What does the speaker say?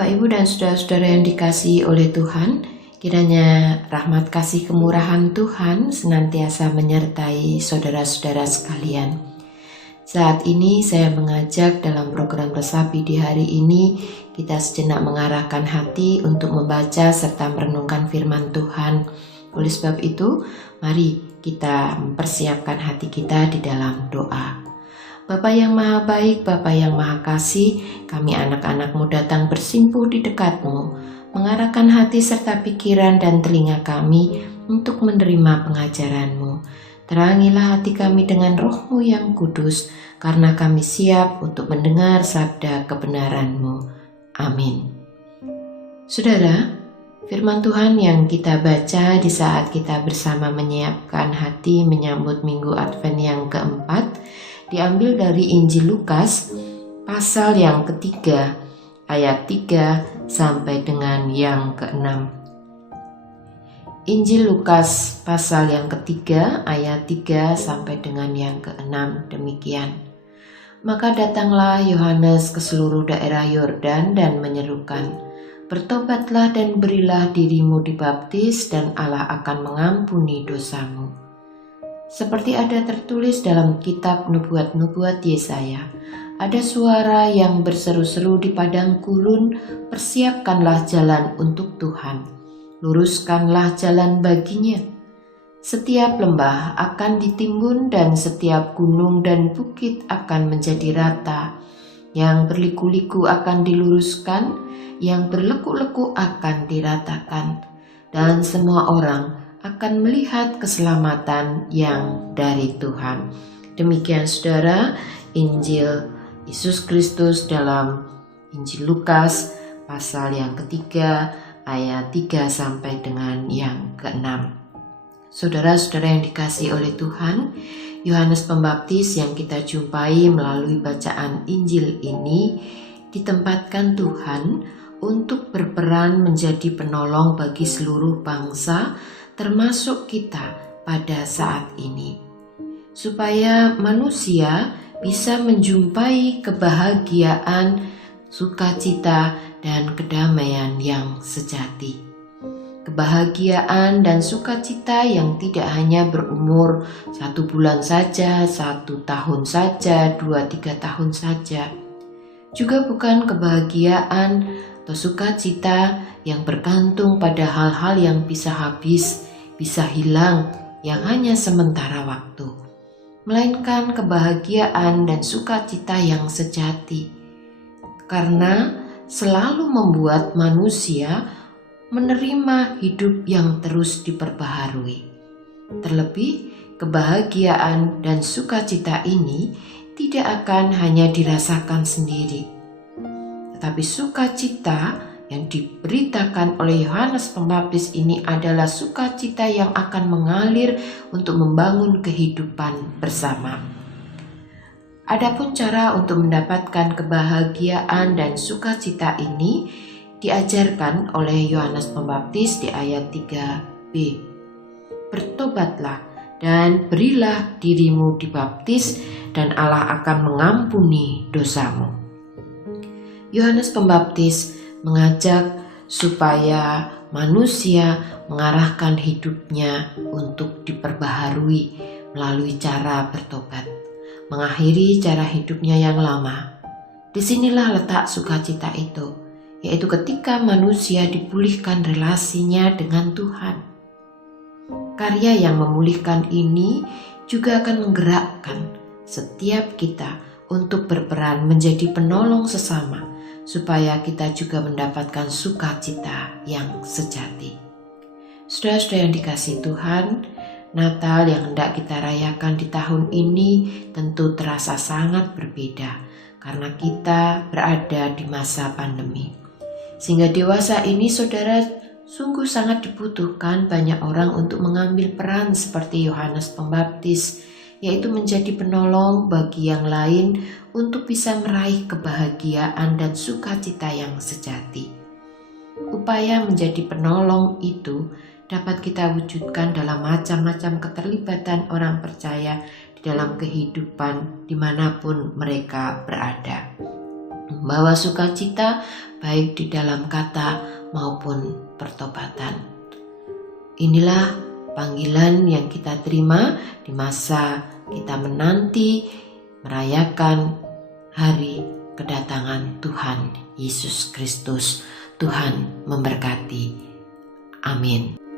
Bapak, Ibu, dan saudara-saudara yang dikasihi oleh Tuhan, kiranya rahmat kasih kemurahan Tuhan senantiasa menyertai saudara-saudara sekalian. Saat ini saya mengajak dalam program Resapi di hari ini, kita sejenak mengarahkan hati untuk membaca serta merenungkan firman Tuhan. Oleh sebab itu, mari kita mempersiapkan hati kita di dalam doa. Bapa yang maha baik, Bapa yang maha kasih, kami anak-anak-Mu datang bersimpuh di dekat-Mu, mengarahkan hati serta pikiran dan telinga kami untuk menerima pengajaran-Mu. Terangilah hati kami dengan Roh-Mu yang kudus, karena kami siap untuk mendengar sabda kebenaran-Mu. Amin. Saudara, firman Tuhan yang kita baca di saat kita bersama menyiapkan hati menyambut Minggu Advent yang keempat, diambil dari Injil Lukas pasal yang ketiga ayat 3 sampai dengan yang ke-6. Injil Lukas pasal yang ketiga ayat 3 sampai dengan yang ke-6 demikian. Maka datanglah Yohanes ke seluruh daerah Yordan dan menyerukan, "Bertobatlah dan berilah dirimu dibaptis dan Allah akan mengampuni dosamu." Seperti ada tertulis dalam kitab nubuat-nubuat Yesaya, ada suara yang berseru-seru di padang gurun, "Persiapkanlah jalan untuk Tuhan, luruskanlah jalan baginya." Setiap lembah akan ditimbun dan setiap gunung dan bukit akan menjadi rata. Yang berliku-liku akan diluruskan, yang berlekuk-lekuk akan diratakan, dan semua orang akan melihat keselamatan yang dari Tuhan. Demikian saudara, Injil Yesus Kristus dalam Injil Lukas pasal yang ketiga ayat 3 sampai dengan yang ke-6. Saudara-saudara yang dikasihi oleh Tuhan, Yohanes Pembaptis yang kita jumpai melalui bacaan Injil ini ditempatkan Tuhan untuk berperan menjadi penolong bagi seluruh bangsa, termasuk kita pada saat ini, supaya manusia bisa menjumpai kebahagiaan, sukacita, dan kedamaian yang sejati. Kebahagiaan dan sukacita yang tidak hanya berumur 1 bulan saja, 1 tahun saja, 2-3 tahun saja. Juga bukan kebahagiaan atau sukacita yang bergantung pada hal-hal yang bisa habis, bisa hilang, yang hanya sementara waktu, melainkan kebahagiaan dan sukacita yang sejati, karena selalu membuat manusia menerima hidup yang terus diperbaharui. Terlebih, kebahagiaan dan sukacita ini tidak akan hanya dirasakan sendiri, tetapi sukacita yang diberitakan oleh Yohanes Pembaptis ini adalah sukacita yang akan mengalir untuk membangun kehidupan bersama. Adapun cara untuk mendapatkan kebahagiaan dan sukacita ini diajarkan oleh Yohanes Pembaptis di ayat 3b. "Bertobatlah dan berilah dirimu dibaptis dan Allah akan mengampuni dosamu." Yohanes Pembaptis mengajak supaya manusia mengarahkan hidupnya untuk diperbaharui melalui cara bertobat, mengakhiri cara hidupnya yang lama. Disinilah letak sukacita itu, yaitu ketika manusia dipulihkan relasinya dengan Tuhan. Karya yang memulihkan ini juga akan menggerakkan setiap kita untuk berperan menjadi penolong sesama, supaya kita juga mendapatkan sukacita yang sejati. Saudara-saudara yang dikasihi Tuhan, Natal yang hendak kita rayakan di tahun ini tentu terasa sangat berbeda karena kita berada di masa pandemi. Sehingga dewasa ini saudara sungguh sangat dibutuhkan banyak orang untuk mengambil peran seperti Yohanes Pembaptis, yaitu menjadi penolong bagi yang lain untuk bisa meraih kebahagiaan dan sukacita yang sejati. Upaya menjadi penolong itu dapat kita wujudkan dalam macam-macam keterlibatan orang percaya di dalam kehidupan dimanapun mereka berada. membawa sukacita baik di dalam kata maupun pertobatan. Inilah panggilan yang kita terima di masa kita menanti merayakan hari kedatangan Tuhan Yesus Kristus. Tuhan memberkati. Amin.